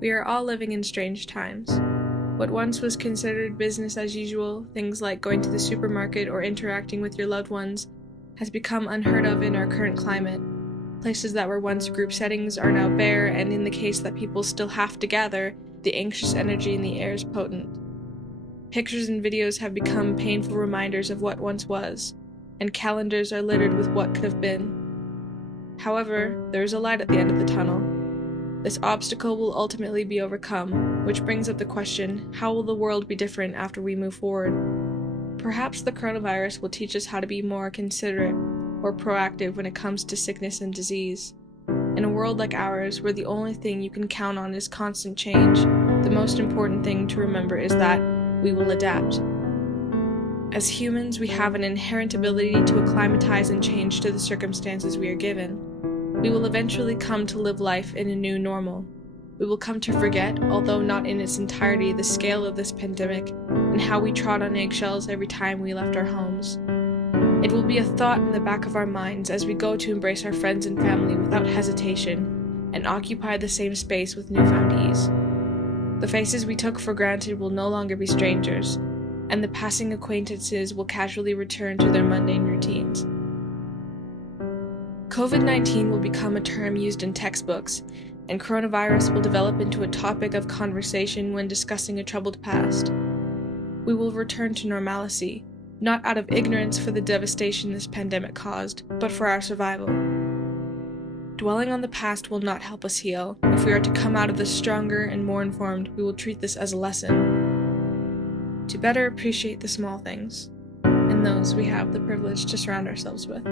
We are all living in strange times. What once was considered business as usual, things like going to the supermarket or interacting with your loved ones, has become unheard of in our current climate. Places that were once group settings are now bare, and in the case that people still have to gather, the anxious energy in the air is potent. Pictures and videos have become painful reminders of what once was, and calendars are littered with what could have been. However, there is a light at the end of the tunnel. This obstacle will ultimately be overcome, which brings up the question, how will the world be different after we move forward? Perhaps the coronavirus will teach us how to be more considerate or proactive when it comes to sickness and disease. In a world like ours, where the only thing you can count on is constant change, the most important thing to remember is that we will adapt. As humans, we have an inherent ability to acclimatize and change to the circumstances we are given. We will eventually come to live life in a new normal. We will come to forget, although not in its entirety, the scale of this pandemic and how we trod on eggshells every time we left our homes. It will be a thought in the back of our minds as we go to embrace our friends and family without hesitation and occupy the same space with newfound ease. The faces we took for granted will no longer be strangers, and the passing acquaintances will casually return to their mundane routines. COVID-19 will become a term used in textbooks, and coronavirus will develop into a topic of conversation when discussing a troubled past. We will return to normalcy, not out of ignorance for the devastation this pandemic caused, but for our survival. Dwelling on the past will not help us heal. If we are to come out of this stronger and more informed, we will treat this as a lesson to better appreciate the small things, and those we have the privilege to surround ourselves with.